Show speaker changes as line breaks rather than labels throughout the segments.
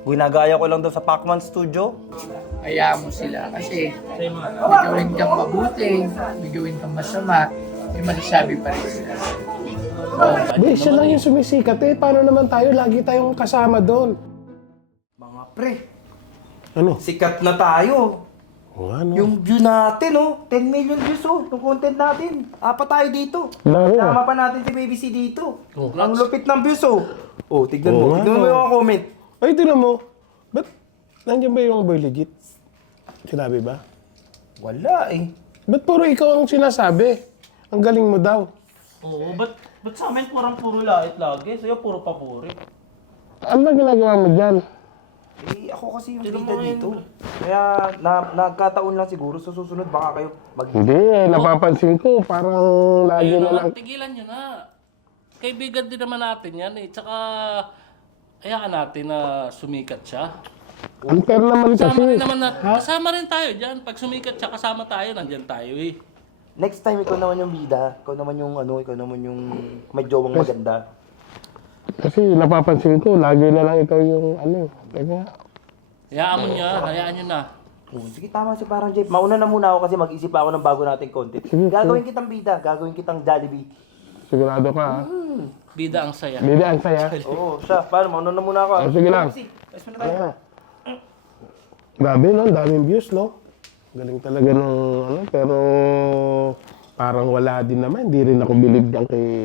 ginagaya ko lang daw sa Pacman Studio.
Hayaan mo sila kasi may gawin kang mabuti, may gawin kang masama, may masasabi pa rin sila.
Di, siya lang yung sumisikat eh. Paano naman tayo? Lagi tayong kasama doon.
Mga pre,
Ano?
sikat na tayo.
O ano?
Yung view natin, 10 million views, yung content natin. Apat tayo dito.
Laro.
Tama pa natin si Baby C dito. Ang lupit ng views, tignan
Oo
mo.
nga,
Tignan mo
no.
yung comment.
Ay, tinan mo. Ba't nandiyan ba yung boy legit? Sinabi ba?
Wala eh.
Ba't puro ikaw ang sinasabi? Ang galing mo daw.
Oo, ba't sa amin puro lait lagi? Sa'yo puro papuri.
Ano ba ginagawa mo dyan?
Eh, ako kasi yung
Tignan
bida
mo yun.
dito. Kaya nagkataon lang siguro. Sa susunod baka kayo
Hindi eh, napapansin ko. Parang lagi
Ayun
na lang.
naman, tigilan nyo na. Kaibigan din naman natin yan eh. Tsaka, hayaan natin na sumikat siya.
Unfair naman
Kasama rin
kasi.
naman kasama rin tayo dyan. Pag sumikat siya, kasama tayo, nandyan tayo eh.
Next time, ikaw naman yung bida. Ikaw naman yung may jowang maganda.
Kasi napapansin ko, lagi na lang ikaw yung Teka.
Hayaan nyo na.
Sige, tama si parang Jeff. Mauna na muna ako kasi mag-isip ako ng bago nating content. Gagawin kitang bida, gagawin kitang Jollibee.
Sigurado ka ha?
Bida ang saya.
Bili ang saya.
Oo, siya. Paano? Mauna na muna ako.
Sige lang.
Ayos mo na tayo.
Grabe no, daming views no. Galing talaga ng pero parang wala din naman. Hindi rin ako bilib dyan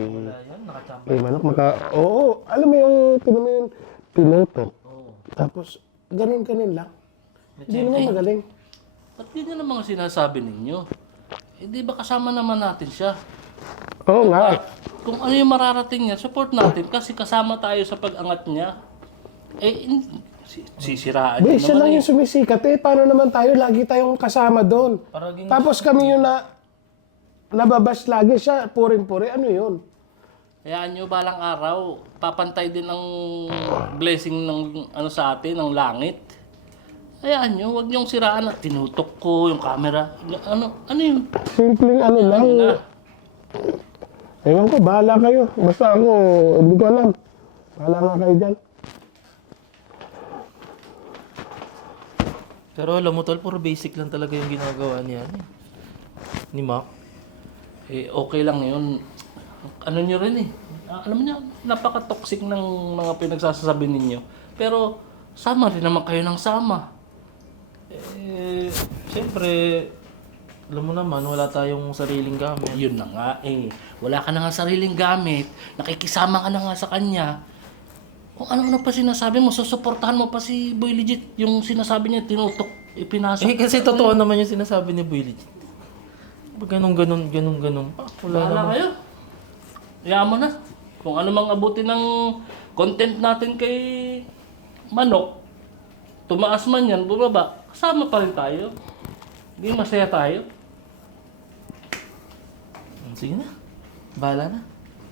kay Manok. Oo, alam mo yung, tinan mo yung piloto. Tapos, ganun lang. Hindi naman magaling.
Ba't ganyan ang mga sinasabi ninyo? Eh, di ba kasama naman natin siya?
Oo nga.
Kung ano yung mararating niya, support natin kasi kasama tayo sa pag-angat niya. Eh, sisiraan
Di,
niyo
siya lang
naman
yung sumisikat eh. Paano naman tayo? Lagi tayong kasama doon. Tapos kami yung nababas lagi siya. Purin-puri. Ano yun?
Hayaan nyo, balang araw, papantay din ang blessing ng sa atin, ng langit. Hayaan nyo, huwag nyong siraan at tinutok ko yung camera. Ano yun?
Simpleng lang.
Yun na.
Ewan ko, bahala kayo. Basta ako, hindi ko alam. Bahala nga kayo dyan.
Pero alam mo tol, puro basic lang talaga yung ginagawa niya ni Mac.
Eh, okay lang yun. Ano nyo rin eh. Alam niyo, napaka-toxic ng mga pinagsasabi ninyo. Pero, sama rin naman kayo ng sama.
Eh, siyempre, alam mo naman, wala tayong sariling gamit.
Yun na nga eh. Wala ka na nga sariling gamit. Nakikisama ka na nga sa kanya. Kung ano-ano pa sinasabi mo, susuportahan mo pa si Boy Legit. Yung sinasabi niya, tinutok, ipinasok.
Eh, kasi totoo naman yung sinasabi ni Boy Legit. Ganun. Wala
Bahala
naman.
kayo. Hayaan mo na. Kung ano mang abutin ng content natin kay Manok, tumaas man yan, bumaba, kasama pa rin tayo. Hindi masaya tayo.
Sige na. Bahala na.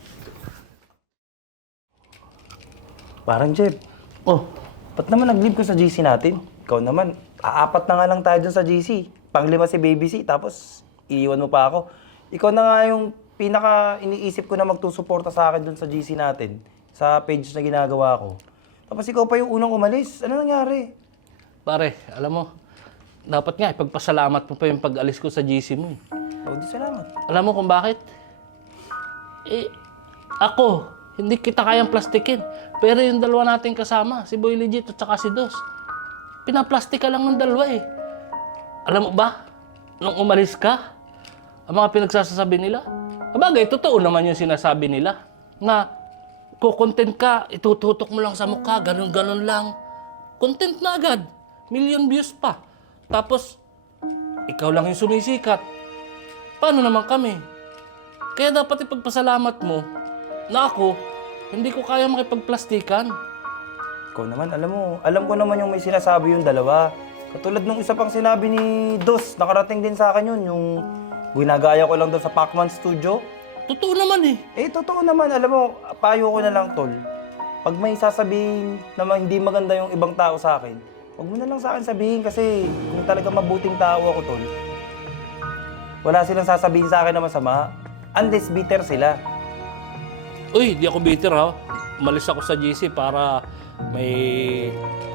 Parang Jeff. Ba't naman nag-leave ko sa GC natin? Ikaw naman, aapat na nga lang tayo dun sa GC. Panglima si Baby C, tapos iiwan mo pa ako. Ikaw na nga yung pinaka iniisip ko na magtusuporta sa akin dun sa GC natin. Sa page na ginagawa ko. Tapos ikaw pa yung unang umalis. Ano nangyari?
Pare, alam mo, dapat nga ipagpasalamat mo pa yung pag-alis ko sa GC mo.
Di salamat.
Alam mo kung bakit? Eh, ako, hindi kita kayang plastikin. Pero yung dalawa nating kasama, si Boy Legit at saka si Dos, pinaplastika lang ng dalawa eh. Alam mo ba, nung umalis ka, ang mga pinagsasabi nila, sabagay, totoo naman yung sinasabi nila, na kukontent ka, itututok mo lang sa mukha, ganun-ganun lang. Content na agad, million views pa. Tapos, ikaw lang yung sumisikat. Paano naman kami? Kaya dapat ipagpasalamat mo na ako, hindi ko kaya makipagplastikan.
Ikaw naman, alam ko naman yung may sinasabi yung dalawa. Katulad nung isa pang sinabi ni Dos, nakarating din sa akin yun, yung ginagaya ko lang daw sa Pacman Studio.
Totoo naman eh.
Eh, totoo naman. Alam mo, payo ko na lang, Tol. Pag may sasabihin na hindi maganda yung ibang tao sa akin, huwag mo na lang sa akin sabihin kasi kung talaga mabuting tao ako, Tol, wala silang sasabihin sa akin na masama. Unless bitter sila.
Uy, di ako bitter ha. Umalis ako sa GC para may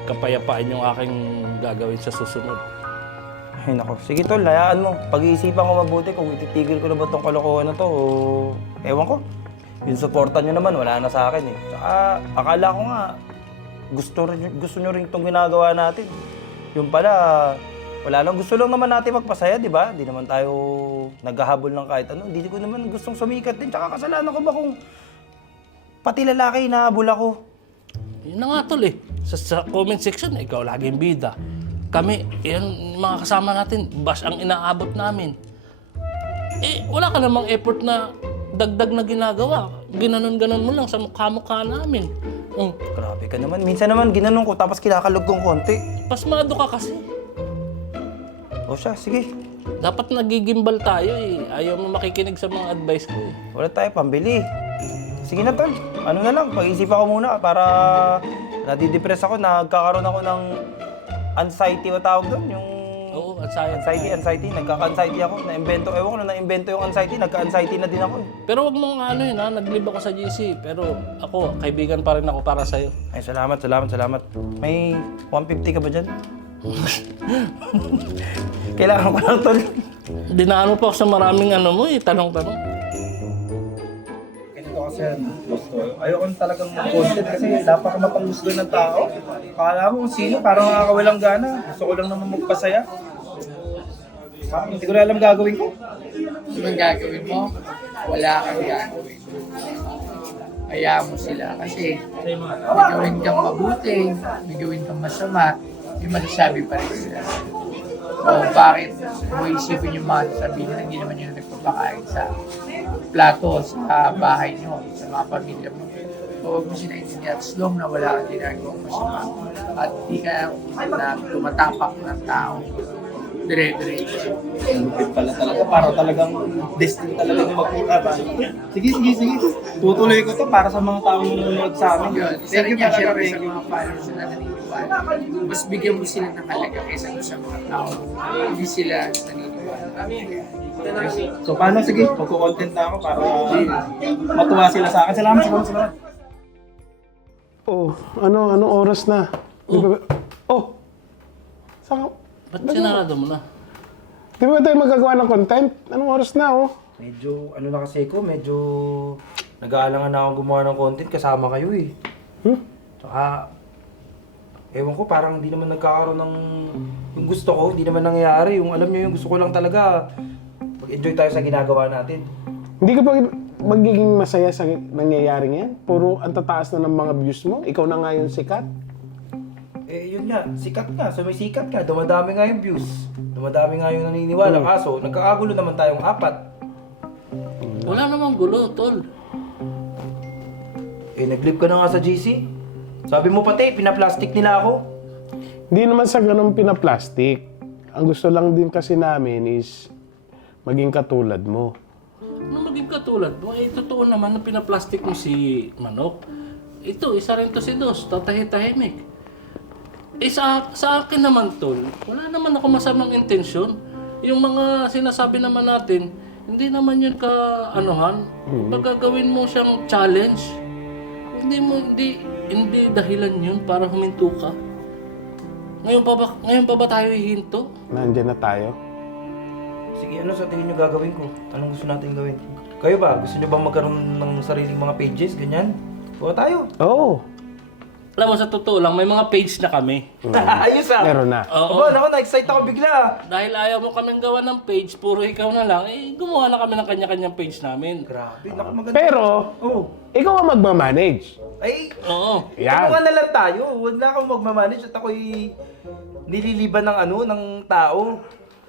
kapayapaan yung aking gagawin sa susunod.
Ay nako, sige tol, hayaan mo. Pag-iisipan ko mabuti kung ititigil ko na ba itong kalokohan na to o ewan ko. Yung supportan nyo naman, wala na sa akin eh. Tsaka akala ko nga, gusto nyo rin itong ginagawa natin. Yung pala, wala lang, gusto lang naman natin magpasaya, di ba? Di naman tayo naghahabol ng kahit ano. Hindi ko naman gustong sumikat din. Tsaka kasalanan ko ba kung pati lalaki inahabol ako?
Yun na nga tol eh. Sa comment section, ikaw laging bida. Kami, yan mga kasama natin, bash ang inaabot namin. Eh, wala ka namang effort na dagdag na ginagawa. Ginanon-ganon mo lang sa mukha-mukha namin.
Grabe ka naman. Minsan naman ginanong ko tapos kinakalog kong konti.
Pasmado ka kasi.
O siya, sige.
Dapat nagigimbal tayo eh. Ayaw mo makikinig sa mga advice ko eh.
Wala tayo pambili. Sige na tol. Ano na lang, pag-isipan ko muna para nadidepress ako. Nagkakaroon ako ng anxiety o tawag doon. Yung
Oo, at sayang.
anxiety. Nagkaka-anxiety ako. Na-invento. Ewan ko na na-invento yung anxiety. Nagka-anxiety na din ako eh.
Pero wag mong ano yun ha, nag-live ako sa GC. Pero ako, kaibigan pa rin ako para sa'yo.
Ay, salamat. May 150 ka ba dyan? Kailangan ko lang tol.
Dinaan mo pa ako sa maraming ano mo eh, tanong-tanong.
Ganito kasi gusto. Ayoko talagang content kasi napaka-mapangusgo ng tao. Akala mo kung sino, parang nakakawalang gana. Gusto ko lang naman magpasaya. Parang hindi ko na alam gagawin ko.
Ano bang gagawin mo? Wala kang gagawin. Hayaan mo sila kasi may gawin kang mabuti, may gawin kang masama, may masasabi pa rin sila. So, bakit mo isipin yung mga sasabihin na hindi naman yung nagpapakain sa plato, sa bahay nyo, sa mga pamilya mo. So, huwag mo sinaintindihan as long na wala kang ginagawang masama at di ka na tumatapak ng tao. Dire-diretso.
Lupit pala talaga. Para talagang destined talaga yung magkita ba? Sige. Tutuloy ko to para sa mga taong nanonood sa amin.
Yun, isa rin yan syempre sa mga followers na naniniwala. Mas bigyan mo sila ng halaga kaysa sa mga tao. Hindi sila naniniwala.
So paano? Sige, magko-content na ako para matuwa sila sa akin. Salamat.
Oh, anong oras na? Oh, saan ka?
Ba't sinarado mo na?
Di ba tayo magagawa ng content? Anong oras na, oh?
Medyo, ano na kasi ko, medyo nag-aalangan na akong gumawa ng content kasama kayo eh. Tsaka, ewan ko, parang hindi naman nagkakaroon ng yung gusto ko, hindi naman nangyayari. Yung alam nyo yung gusto ko lang talaga, mag-enjoy tayo sa ginagawa natin.
Hindi ka ba magiging masaya sa nangyayaring yan? Puro ang tataas na ng mga views mo? Ikaw na nga yung sikat?
Eh, yun nga, sikat nga, sumisikat ka, dumadami nga yung views. Dumadami nga yung naniniwala, kaso nagkakagulo naman tayong apat.
Wala namang gulo, tol.
Eh, nag-live ka na nga sa GC. Sabi mo pati, pinaplastic nila ako.
Hindi naman sa ganun pinaplastic. Ang gusto lang din kasi namin is maging katulad mo.
Nung maging katulad mo, eh, totoo naman na pinaplastic mo si Manok. Ito, isa rin to si Dos, tatahimik. Eh sa akin naman tol, wala naman ako masamang intensyon. Yung mga sinasabi naman natin, hindi naman yun ka-anuhan. Pagkagawin mo siyang challenge, hindi dahilan yun para huminto ka. Ngayon pa ba tayo hihinto?
Nandiyan na tayo.
Sige, ano sa tingin nyo gagawin ko? Anong gusto natin gawin? Kayo ba? Gusto nyo bang magkaroon ng sariling mga pages, ganyan? Buka tayo.
Oo.
Alam mo, sa totoo lang, may mga page na kami.
Ayos ah!
Meron na.
Oo.
Aba, naman, na-excite ako bigla.
Dahil ayaw mo kaming gawa ng page, puro ikaw na lang, eh gumawa na kami ng kanya-kanyang page namin.
Grabe, naku maganda.
Pero,
Oh.
ikaw ang magmamanage.
Ay,
Oo.
Yan.
tulungan na lang tayo. Huwag na akong magmamanage at ako'y nililiban ng ng tao.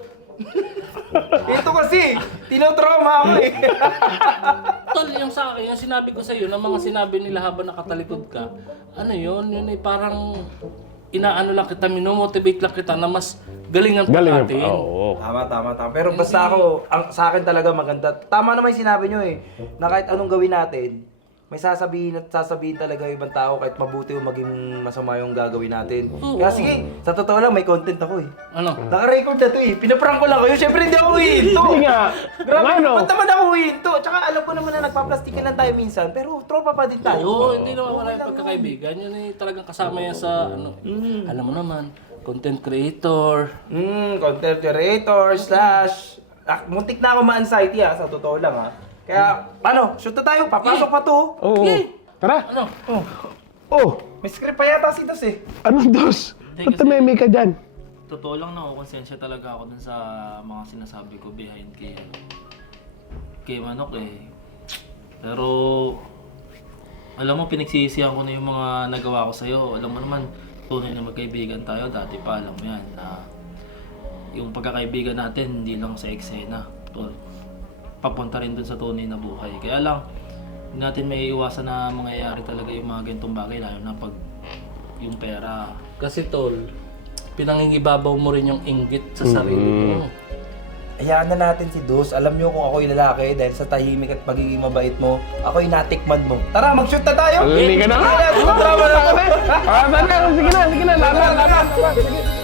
Ito kasi, tinotrauma ako eh.
Tol, yung sa akin, yung sinabi ko sa iyo, ng mga sinabi nila habang nakatalikod ka, ano yun ay parang inaano lang kita, minomotivate lang kita na mas galingan pa
Galing.
natin.
Oo.
Tama. Pero basta ako, sa akin talaga maganda. Tama naman yung sinabi nyo eh, na kahit anong gawin natin, may sasabihin at sasabihin talaga yung ibang tao kahit mabuti o maging masama yung gagawin natin. Kaya sige, sa totoo lang may content ako eh.
Ano?
Naka-record na to eh. Pinaprank ko lang kayo. Siyempre hindi ako uwihinto.
Hindi nga.
Grabe,
Ano?
ba't naman ako uwihinto? Tsaka alam ko naman na nagpa-plastikin lang tayo minsan, pero tropa pa din tayo.
Oo, hindi naman wala yung pagkakaibigan. Yun eh, talagang kasama yan sa, ano, alam mo naman, content creator.
Content creator slash... muntik na ako ma-anxiety sa totoo lang Kaya, ano, shoot na tayo. Papasok pa to.
Oo. Tara.
Ano?
Oh,
May script pa yata si Dos eh.
anong dos?
Hindi,
Ba't tumemi ka dyan?
Totoo lang na, konsensya talaga ako dun sa mga sinasabi ko behind kay Manok eh. Pero, alam mo, pinagsisisihan ko na yung mga nagawa ko sa'yo. Alam mo naman, tunay na magkaibigan tayo. Dati pa, alam mo yan, na yung pagkakaibigan natin, hindi lang sa eksena. Papunta rin dun sa tunay na buhay. Kaya lang, hindi natin may iwasan na mangyayari talaga yung mga ganitong bagay, lalo na pag yung pera.
Kasi tol, pinangingibabaw mo rin yung inggit sa sarili mo.
Hayaan na natin si Dos. Alam niyo kung ako yung lalaki dahil sa tahimik at pagiging mabait mo, ako yung natikman mo. Tara, mag-shoot na tayo!
Hindi ka na nga.
Tara, tara, tara.
Sige na, laban. Sige.